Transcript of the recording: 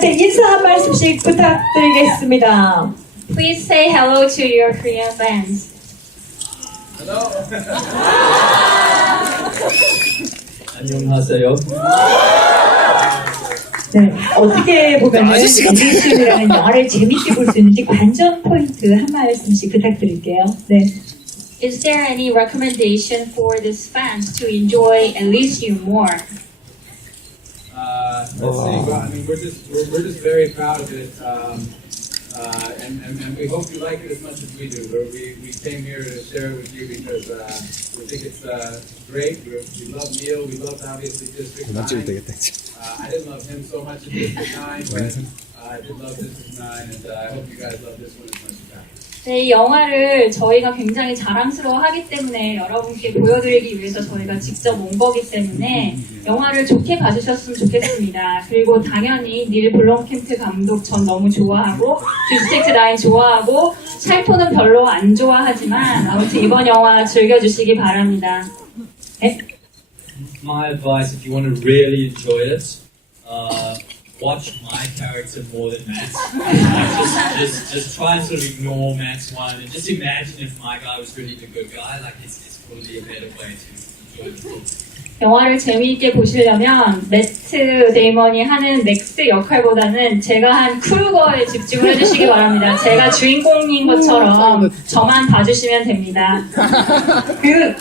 네, 인사 한 말씀씩 부탁드리겠습니다. Please say hello to your Korean fans. 안녕하세요. 네, 어떻게 보면 앨리슨이라는 영화를 재밌게 볼 수 있는지 관전 포인트 한 말씀씩 부탁드릴게요. 네. Is there any recommendation for these fans to enjoy Elysium more? Uh, let's see. Well, I mean, we're just we're, we're just very proud of it, um, uh, and, and and we hope you like it as much as we do. We're, we we came here to share it with you because uh, we think it's uh, great. We're, we love Neil. We love obviously District Nine. Uh, I didn't love him so much in District Nine, but uh, I did love District Nine, and uh, I hope you guys love this one as much as I. 네, 이 영화를 저희가 굉장히 자랑스러워 하기 때문에 여러분께 보여드리기 위해서 저희가 직접 온 거기 때문에 영화를 좋게 봐주셨으면 좋겠습니다. 그리고 당연히 닐 블롬캠프 감독 전 너무 좋아하고 디스트릭트 9 좋아하고 찰토는 별로 안 좋아하지만 아무튼 이번 영화 즐겨주시기 바랍니다. 네? My advice, if you want to really enjoy it, uh, watch my character more than Matt's. Like, just, just, just try and sort of ignore Matt's one, and just imagine if my guy was really the good guy. Like, it's, it's probably a better way to enjoy the film. 영화를 재미있게 보시려면 매트 데이먼이 하는 넥스 역할보다는 제가 한 크루거에 집중을 해주시기 바랍니다. 제가 주인공인 것처럼 저만 봐주시면 됩니다. 그